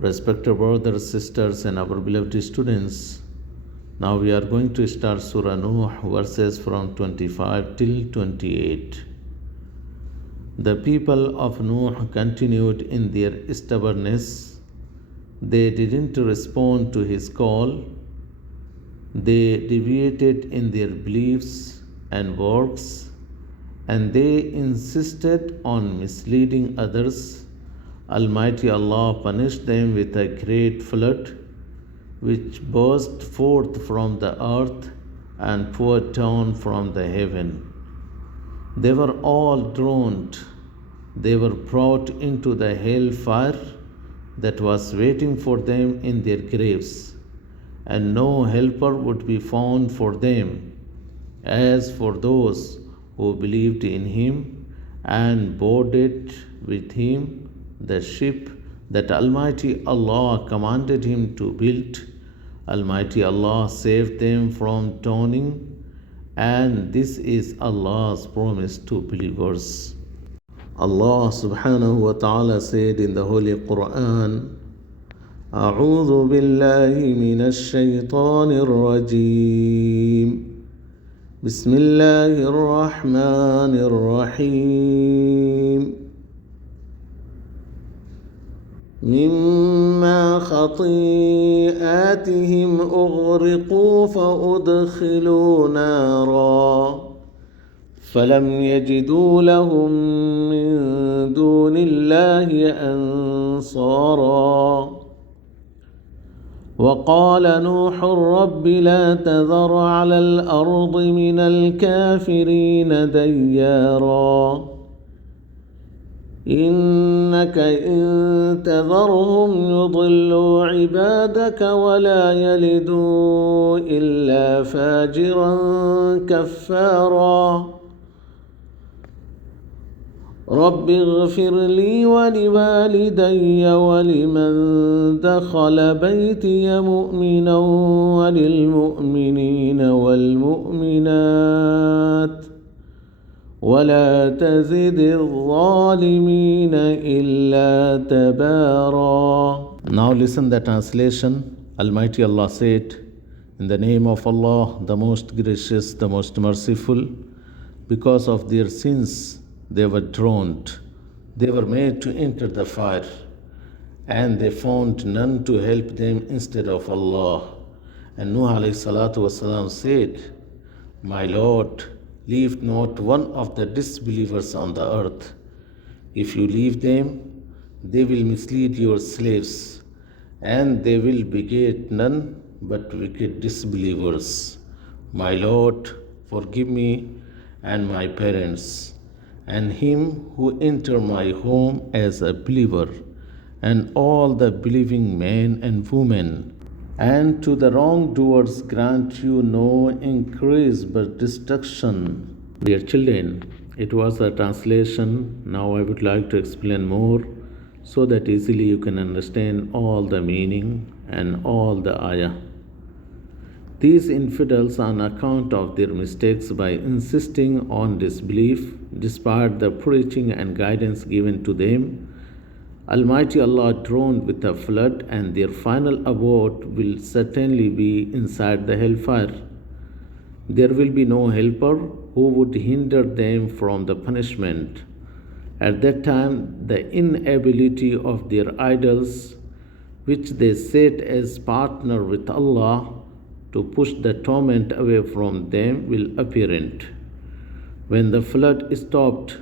Respected brothers, sisters, and our beloved students, now we are going to start Surah Nuh, verses from 25 till 28. The people of Nuh continued in their stubbornness. They didn't respond to his call. They deviated in their beliefs and works, and they insisted on misleading others. Almighty Allah punished them with a great flood, which burst forth from the earth and poured down from the heaven. They were all drowned. They were brought into the hell fire that was waiting for them in their graves, and no helper would be found for them. As for those who believed in him and boarded with him the ship that Almighty Allah commanded him to build, Almighty Allah saved them from drowning, and this is Allah's promise to believers. Allah subhanahu wa ta'ala said in the Holy Quran, أعوذ بالله من الشيطان الرجيم بسم الله الرحمن الرحيم مما خطيئاتهم أغرقوا فأدخلوا نارا فلم يجدوا لهم من دون الله أنصارا وقال نوح رب لا تذر على الأرض من الكافرين ديارا إنك إن تذرهم يضلوا عبادك ولا يلدوا إلا فاجرا كفارا رب اغفر لي ولوالدي ولمن دخل بيتي مؤمنا وللمؤمنين والمؤمنات ولا تزد الظالمين إلا تبارا. Now listen the translation. Almighty Allah said, in the name of Allah, the most gracious, the most merciful, because of their sins they were drowned. They were made to enter the fire, and they found none to help them instead of Allah. And Nuh alayhi salatu wasalam said, my Lord, leave not one of the disbelievers on the earth. If you leave them, they will mislead your slaves, and they will beget none but wicked disbelievers. My Lord, forgive me and my parents, and him who enter my home as a believer, and all the believing men and women. And to the wrongdoers grant you no increase but destruction. Dear children, it was a translation. Now I would like to explain more so that easily you can understand all the meaning and all the ayah. These infidels, on account of their mistakes by insisting on disbelief, despite the preaching and guidance given to them, Almighty Allah drowned with a flood, and their final abode will certainly be inside the hellfire. There will be no helper who would hinder them from the punishment. At that time, the inability of their idols, which they set as partner with Allah, to push the torment away from them will apparent. When the flood stopped,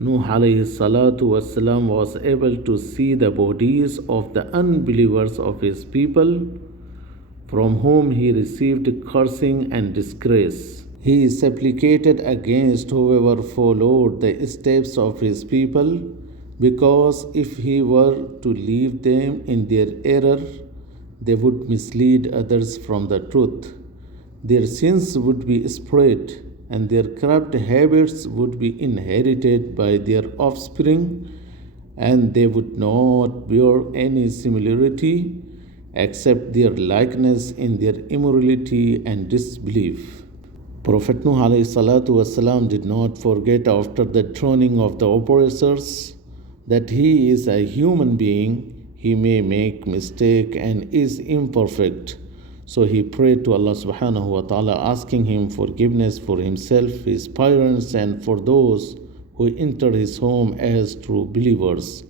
Nuh alayhi salatu wasalam was able to see the bodies of the unbelievers of his people, from whom he received cursing and disgrace. He supplicated against whoever followed the steps of his people, because if he were to leave them in their error, they would mislead others from the truth. Their sins would be spread, and their corrupt habits would be inherited by their offspring, and they would not bear any similarity except their likeness in their immorality and disbelief. Prophet Nuh alayhi salatu wasalam did not forget after the drowning of the oppressors that he is a human being. he may make mistake and is imperfect. So he prayed to Allah subhanahu wa ta'ala, asking him forgiveness for himself, his parents, and for those who entered his home as true believers.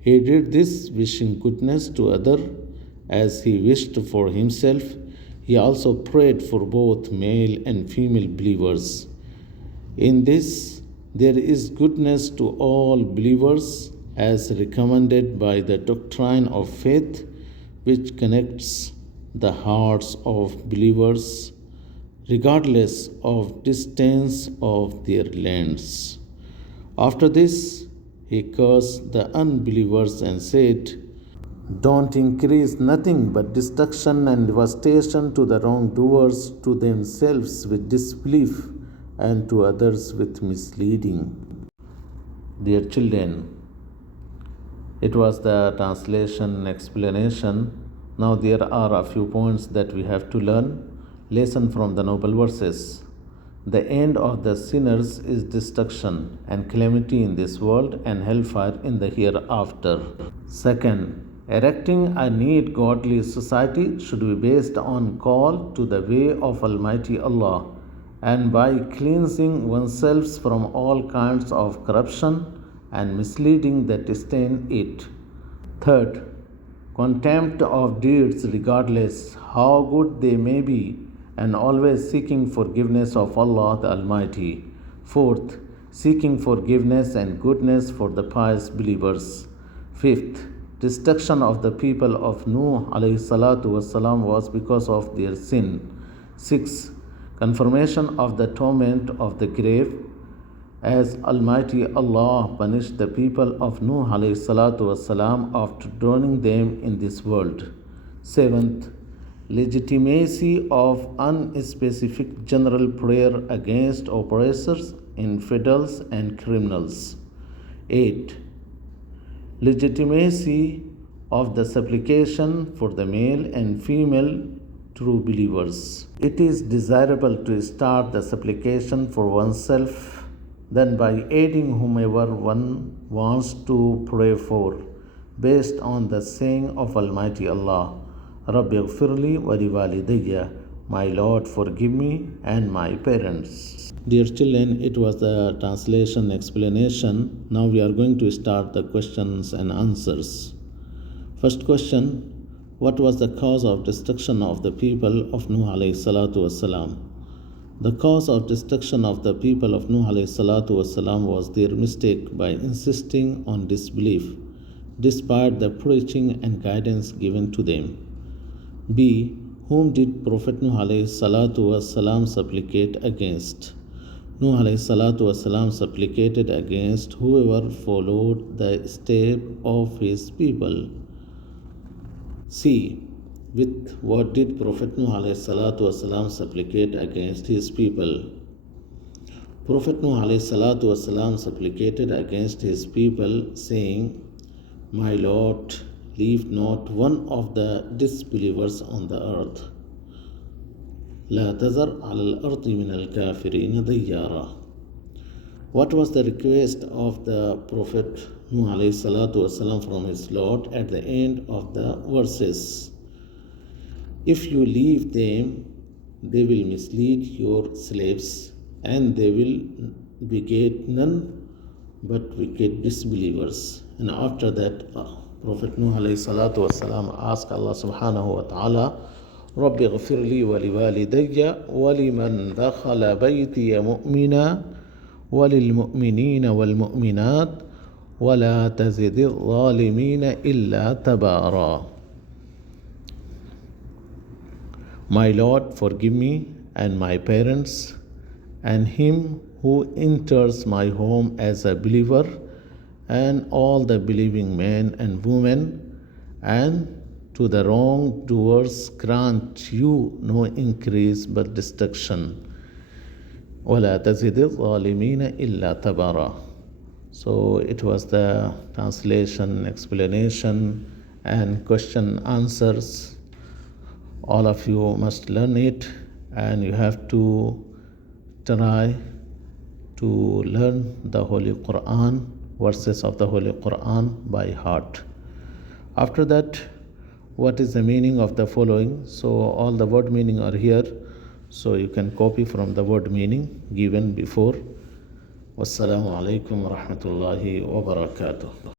He did this wishing goodness to others as he wished for himself. He also prayed for both male and female believers. In this, there is goodness to all believers as recommended by the doctrine of faith, which connects the hearts of believers regardless of distance of their lands. After this, he cursed the unbelievers and said, "Don't increase nothing but destruction and devastation to the wrongdoers, to themselves with disbelief, and to others with misleading." Dear children, it was the translation explanation. Now there are a few points that we have to learn. Lesson from the noble verses. The end of the sinners is destruction and calamity in this world and hellfire in the hereafter. Second, erecting a neat godly society should be based on call to the way of Almighty Allah and by cleansing oneself from all kinds of corruption and misleading that stain it. Third, contempt of deeds regardless how good they may be, and always seeking forgiveness of Allah the Almighty. Fourth, seeking forgiveness and goodness for the pious believers. Fifth, destruction of the people of Nuh alayhi salatu wasalam was because of their sin. Sixth, confirmation of the torment of the grave, as Almighty Allah punished the people of Nuh alayhi salatu wasalam after drowning them in this world. Seventh, legitimacy of unspecific general prayer against oppressors, infidels, and criminals. 8. Legitimacy of the supplication for the male and female true believers. It is desirable to start the supplication for oneself, then by aiding whomever one wants to pray for, based on the saying of Almighty Allah, Rabbi Ghfirli wa liwalidayya, my Lord forgive me and my parents. Dear children, it was the translation explanation. Now we are going to start the questions and answers. First question, what was the cause of destruction of the people of Nuh alayhi salatu wasalam? The cause of destruction of the people of Nuh alayhi salatu wasalam was their mistake by insisting on disbelief, despite the preaching and guidance given to them. B. Whom did Prophet Nuh alayhi salatu wasalam supplicate against? Nuh alayhi salatu wasalam supplicated against whoever followed the step of his people. C. With what did Prophet Nuh alayhi salatu wasalam supplicate against his people? Prophet Nuh alayhi salatu wasalam supplicated against his people, saying, my Lord, leave not one of the disbelievers on the earth. لا تذر على الأرض من الكافرين ديارا. What was the request of the Prophet Nuh alayhi salatu wasalam from his Lord at the end of the verses? If you leave them, they will mislead your slaves, and they will beget none but wicked disbelievers. And after that, Prophet Nuh alayhi salatu wasalam asked Allah subhanahu wa ta'ala, Rabbi ghfirli wa liwalidayya wa liman dakhala bayti mu'mina wa lil mu'minina wal mu'minat wa la tazidi zalimina illa tabara. My Lord, forgive me and my parents and him who enters my home as a believer and all the believing men and women, and to the wrongdoers grant you no increase but destruction. وَلَا تَزِدِ الظَّالِمِينَ إِلَّا تَبَارًا. So it was the translation, explanation, and question answers. All of you must learn it, and you have to try to learn the Holy Quran, verses of the Holy Quran by heart. After that, what is the meaning of the following? So all the word meaning are here. So you can copy from the word meaning given before. Wassalamu alaikum wa rahmatullahi wa barakatuh.